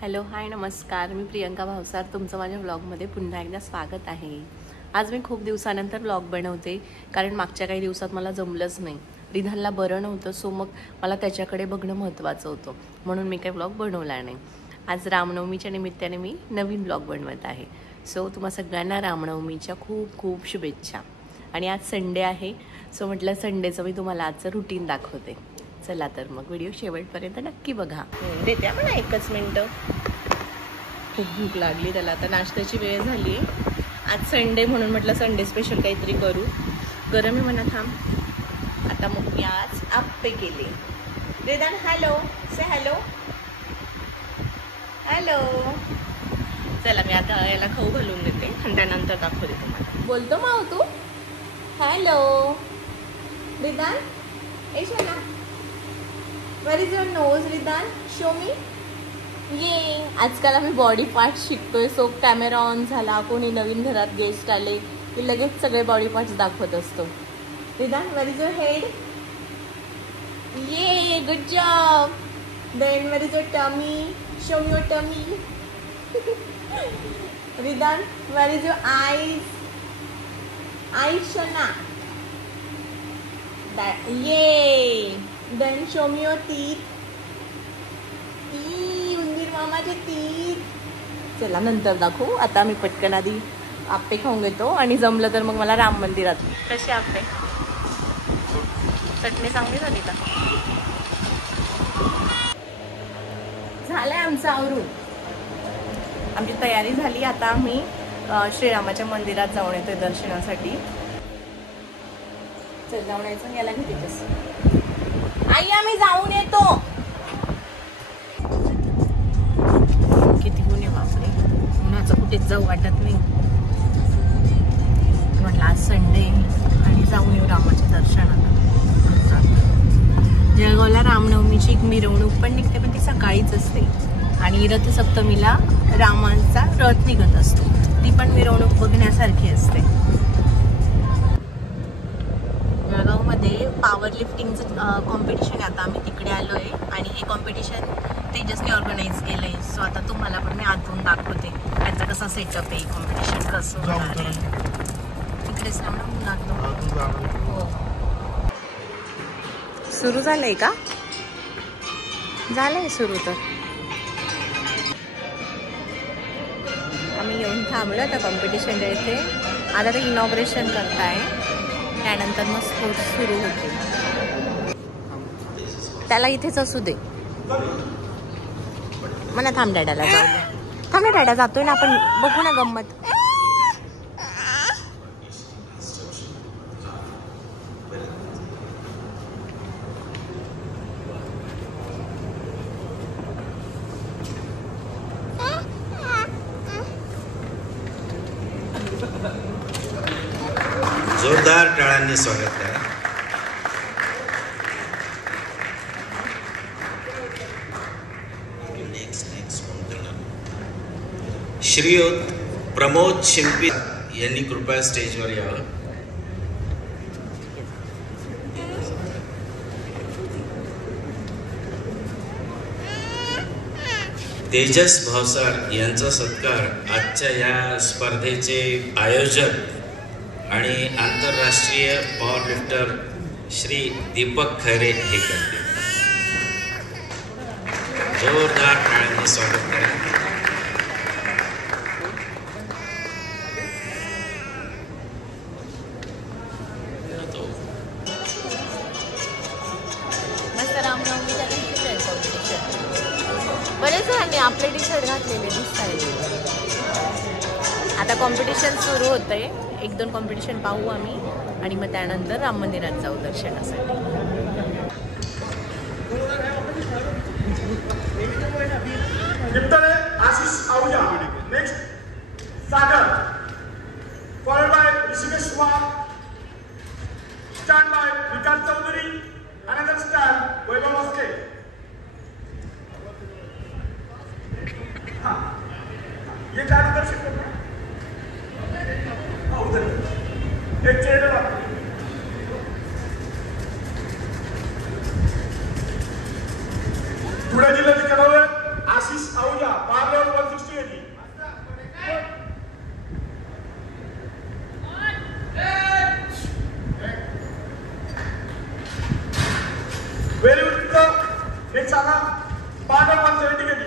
Hello hi नमस्कार, मी प्रियंका भावसार. तुमचं माझ्या व्लॉगमध्ये पुन्हा एकदा स्वागत आहे. आज मी खूप दिवसानंतर व्लॉग बनवते, कारण मागच्या काही दिवसात मला जमलंच नाही. रिधानला बरं नव्हतं, सो मग मला त्याच्याकडे बघणं महत्त्वाचं होतं, म्हणून मी काही व्लॉग बनवला नाही. आज रामनवमीच्या निमित्ताने मी नवीन व्लॉग बनवत आहे. सो तुम्हा सगळ्यांना रामनवमीच्या खूप खूप शुभेच्छा. आणि आज संडे आहे, सो म्हटलं संडेचं मी तुम्हाला आजचं रुटीन दाखवते. चला तर मग व्हिडिओ शेवटपर्यंत नक्की बघा. देते आपण 1 मिनिट. खूप भूक लागली त्याला. आता नाश्त्याची वेळ झाली. आज संडे म्हणून म्हटलं संडे स्पेशल काहीतरी करू. गरम आहे म्हणा. थांब. आता मग मी आज आप्पे केले. वेदान हॅलो से हॅलो हॅलो. चला मी आता याला खाऊ घालून देते आणि त्यानंतर दाखवते तुम्हाला. बोलतो माऊ तू हॅलो. वेदान ए शोना, where is your nose रिदान, show me. ये आजकाल आम्ही बॉडी पार्ट्स शिकतोय. सो कॅमेरा ऑन झाला, कोणी नवीन घरात गेस्ट आले की लगेच सगळे बॉडी पार्ट्स दाखवत असतो. रिदान where is your head. ये good job. then where is your tummy, show me your tummy. रिदान where is your eyes. eyes शोना. ये then show me your teeth. उंदीर मामाचे teeth. चला नंतर दाखवू. आता मी पटकन आधी आप्पे खाऊन घेतो आणि जमलं तर मग मला राम मंदिरात. कसे आप्पे? चटणी चांगली झाली का? झालंय आमचं आवरून. आमची तयारी झाली. आता आम्ही श्रीरामाच्या मंदिरात जाऊन येतोय दर्शनासाठी. चल जाऊन यायचं. याला घेते तसं. आई आम्ही जाऊन येतो. किती ऊन आहे बापरे. उन्हाचं कुठेच जाऊ वाटत नाही. म्हटलं आज संडे आणि जाऊन येऊ रामाच्या दर्शनाला. जळगावला रामनवमीची एक मिरवणूक पण निघते, पण ती सकाळीच असते. आणि रथसप्तमीला रामांचा रथ निघत असतो. ती पण मिरवणूक बघण्यासारखी असते. जळगावमध्ये पॉवर लिफ्टिंगचं कॉम्पिटिशन आहे. आता आम्ही तिकडे आलो आहे आणि हे कॉम्पिटिशन तेजसने ऑर्गनाईज केलं आहे. सो आता तुम्हाला पण मी आतून दाखवते त्यांचा कसा सेटअप आहे, कॉम्पिटिशन कसं होणार आहे. तिकडेच हो. सुरू झालंय का? झालंय सुरू. तर आम्ही येऊन थांबलो आता कॉम्पिटिशनच्या इथे. आता ते इनॉग्रेशन करताय, त्यानंतर मग स्पोर्ट्स सुरू होते. त्याला इथेच असू दे म्हणा. थांब डॅडाला जाऊ दे. थांब ना, डॅडा जातोय ना आपण. बघू ना गंमत. जोरदार टाळ्यांनी स्वागत करा. श्रीयुत प्रमोद शिंपी यांनी कृपया स्टेजवर यावं. तेजस भावसार यांचा सत्कार आजच्या या स्पर्धेचे आयोजक आणि आंतरराष्ट्रीय पॉवर लिफ्टर श्री दीपक खैरे हे करतील. जोरदार टाळ्यांनी स्वागत करा. बरेच जणांनी आपले टी शर्ट घातलेले दिसत आहेत. आता कॉम्पिटिशन सुरू होतंय. 1-2 कॉम्पिटिशन पाहू आम्ही आणि मग त्यानंतर राम मंदिरात जाऊ दर्शनासाठी. Ashish Ahuja. Next Sagar, followed by Rishikesh Kumar. Stand by Vikas Chaudhary. Another stand Vaibhav Maske. हाँ ये क्या दर्शक करना है? हाँ उधर एक चेयर है. धुळे जिल्ह्याचे खेळाडू आशिष आहूजा पार्लर 160 येते. Very good. हे सांगा पार्लर 170 येते.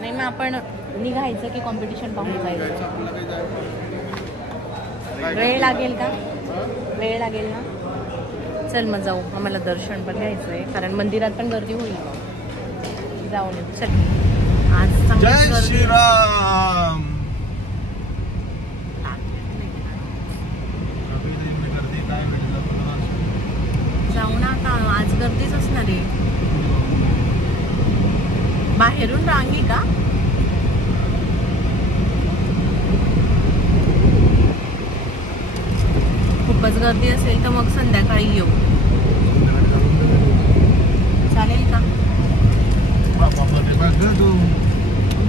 नाही मग आपण निघायचं की कॉम्पिटिशन पाहून जायचं? वेळ लागेल का? वेळ लागेल ना? चल मग जाऊ. आम्हाला दर्शन पण घ्यायचं आहे कारण मंदिरात पण गर्दी होईल. जाऊन येऊ. चल. आज जय श्रीराम. जाऊ ना आता. आज गर्दीच असणार आहे. बाहेरून रांगी का? खूपच गर्दी असेल तर मग संध्याकाळी येऊ. चालेल का?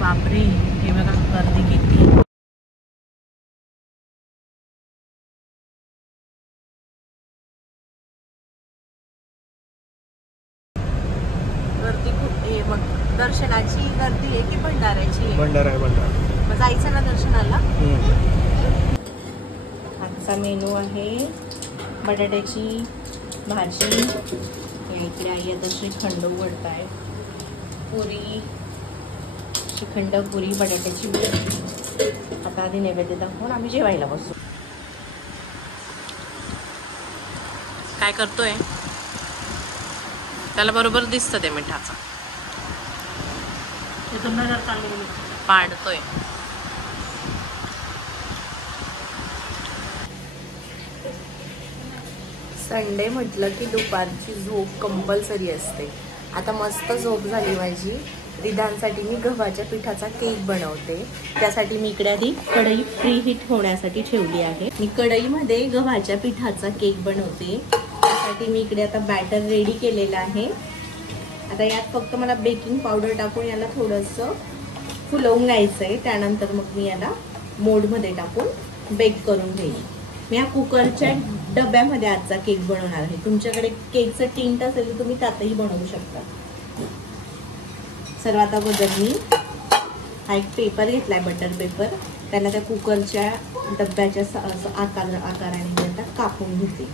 बापरे, हे बघा गर्दी किती. गर्दी खूप आहे. मग दर्शनाची गर्दी आहे की भंडाऱ्याची? भंडारा आहे. भंडारा. मग जायचं ना दर्शनाला. आजचा मेनू आहे बटाट्याची भाजी. इकडे आई आता श्रीखंड उघडताय. पुरी, श्रीखंड, पुरी, बटाट्याची भाजी. आता आधी नैवेद्य दाखवून आम्ही जेवायला बसू. काय करतोय? त्याला बरोबर दिसतं ते मिठाचं. पाडतोय. संडे म्हटलं की दुपारची झोप कंपल्सरी असते. आता मस्त झोप झाली माझी. रिधांसाठी मी गव्हाच्या पिठाचा केक बनवते. त्यासाठी मी इकडे आधी कढई प्रीहीट होण्यासाठी ठेवली आहे. मी कढईमध्ये गव्हाच्या पिठाचा केक बनवते. त्यासाठी मी इकडे आता बॅटर रेडी केलेलं आहे. आता यात फक्त मला बेकिंग पावडर टाकून याला थोडंसं फुलवून घ्यायचं आहे. त्यानंतर मग मी याला मोडमध्ये टाकून बेक करून घेईन. मी या कुकरच्या डब्यामध्ये आजचा केक बनवणार आहे. तुमच्याकडे केकचं टिंट असेल तर तुम्ही त्यातही बनवू शकता. सर्वात अगोदर मी हा एक पेपर घेतलाय, बटर पेपर. त्याला त्या कुकरच्या डब्याच्या आकाराने मी आता कापून घेते.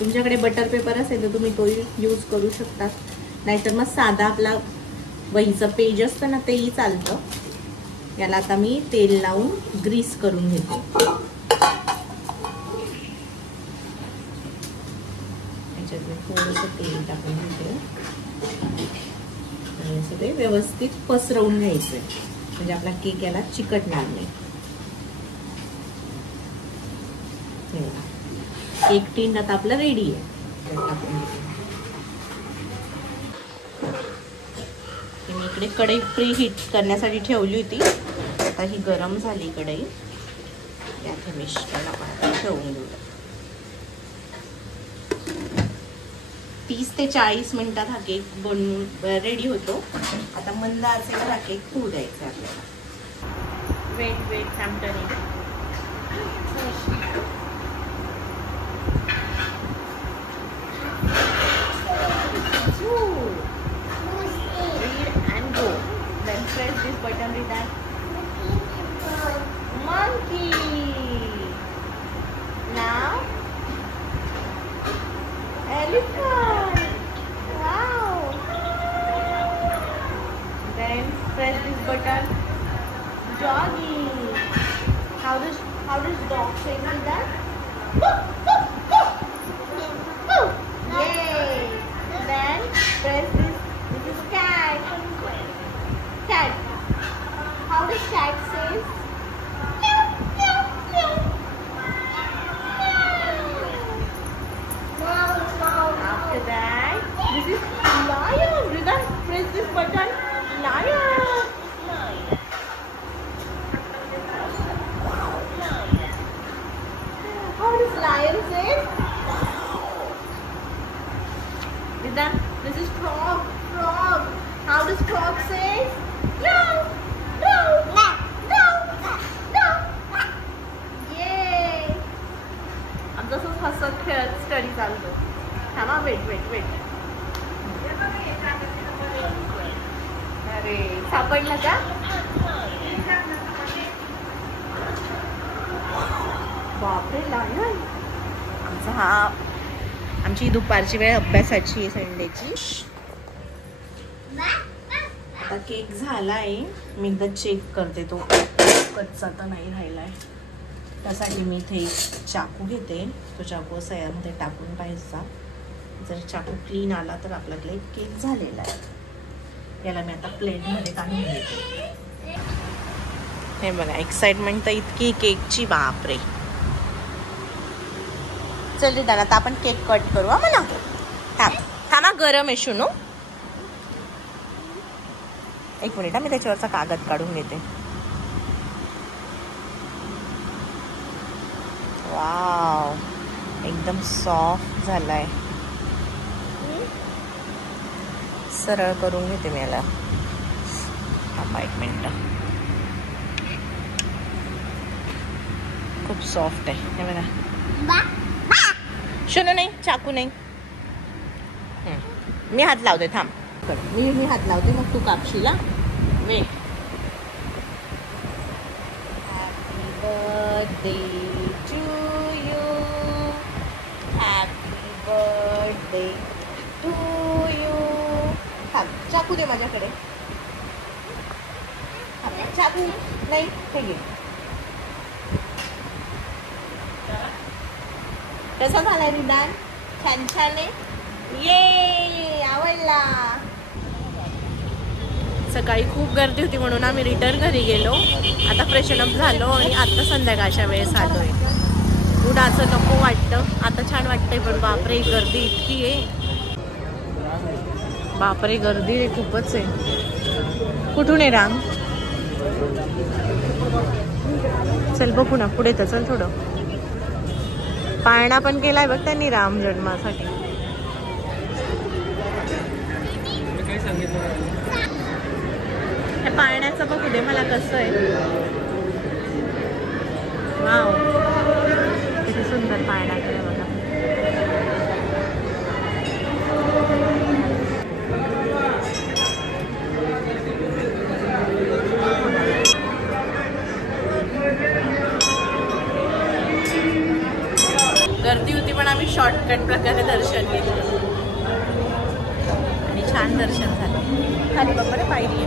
तुमच्याकडे बटर पेपर असेल तर तुम्ही तोही यूज करू शकता. नाहीतर मग साधा आपला वहीचं पेज असतं ना, तेही चालतं. याला आता मी तेल लावून ग्रीस करून घेते. याच्यात मी थोडंसं तेल टाकून घेते आणि सगळे व्यवस्थित पसरवून घ्यायचे म्हणजे आपला केक याला चिकटणार नाही. केक टिन आता आपलं रेडी आहे. मी इकडे कढई प्री हीट करण्यासाठी ठेवली होती. आता ही गरम झाली कढई. त्यात मिश्रण आपण ठेवून घेऊ. 30 ते 40 मिनिटात हा केक बनवून रेडी होतो. आता मंद आचेवर हा केक होऊ द्यायचा आपल्याला. Wait turning. Then press this button with that monkey. Now elephant. Wow. Then press this button doggy. How does dog say with that? Yay. Then press this. This is cat. Cat. How does cat say? Meow, meow, meow. After that, this is lion. Rida, press this button. Lion. How does lion say? Rida, this is frog. Frog. How does frog say? No, no, no, no, no. Yay! जसंच हसत खेळत study चालतो. थांबा, weight weight weight. अरे सापडला का? बापरे lion. आमची दुपारची वेळ अभ्यासाची आहे संडेची. आता केक झालाय. मी एकदा चेक करते तो कच्चा तर नाही राहिलाय. त्यासाठी मी इथे एक चाकू घेते. तो चाकू असा यामध्ये टाकून पाहायचा. जर चाकू क्लीन आला तर आपल्याकडे केक झालेला आहे. याला मी आता प्लेटमध्ये काढून घेते. हे बघा एक्साइटमेंट तर इतकी केकची, बापरे. चल रे दादा, आता आपण केक कट करू. हा म्हणा. थांबा, गरम आहे शुनू. एक मिनिट, मी त्याच्यावरचा कागद काढून घेते. वाव, एकदम सॉफ्ट झालाय. सरळ करून घेते मी याला. थांबा एक मिनिट. खूप सॉफ्ट आहे हे बघा. शुनू नाही, चाकू नाही. मी हात लावते. थांब, मी हात लावते मग तू कापशील. वे. Happy birthday to you. Happy birthday to you. चाकू दे माझ्याकडे. चाकू नाही, हे घे. कसा झालाय रिदान? छान छान आहे. ये आवडला. सकाळी खूप गर्दी होती म्हणून आम्ही रिटर्न घरी गेलो. आता फ्रेशन अप झालो आणि आता संध्याकाळच्या वेळेस आलोय. उन्हाचं नको वाटतं, आता छान वाटतंय. पण बापरे गर्दी इतकी आहे. बापरे गर्दी खूपच आहे. कुठून आहे राम? चल बघू ना पुढे तर. चल थोडं. पाळणा पण केलाय बघ त्यांनी राम जन्मासाठी. हे पाळण्याचं बघू दे मला कसं आहे. वाव, किती सुंदर पाळणा केला बघा. गर्दी होती पण आम्ही शॉर्टकट प्रकारे दर्शन घेतलं आणि छान दर्शन झालं. खाली बाबा पायरी आहे.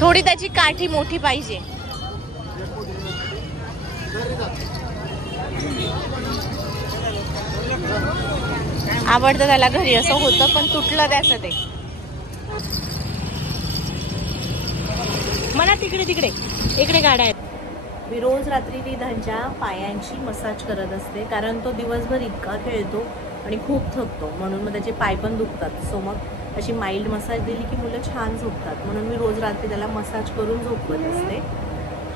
थोडी त्याची काठी मोठी पाहिजे. आवडतं त्याला घरी असं होतं पण तुटलं त्याचं ते. मला तिकडे तिकडे इकडे गाड्या आहेत. मी रोज रात्री रिधानच्या पायांची मसाज करत असते कारण तो दिवसभर इतका खेळतो आणि खूप थकतो म्हणून मग त्याचे पाय पण दुखतात. सो मग अशी माइल्ड मसाज दिली की मुलं छान झोपतात म्हणून मी रोज रात्री त्याला मसाज करून झोपवत असते.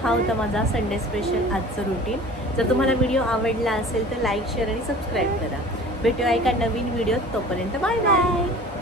हा होता माझा संडे स्पेशल आजचं रुटीन. जर तुम्हाला व्हिडिओ आवडला असेल तर लाईक शेअर आणि सबस्क्राईब करा. भेटूया एका नवीन व्हिडिओत. तोपर्यंत बाय बाय.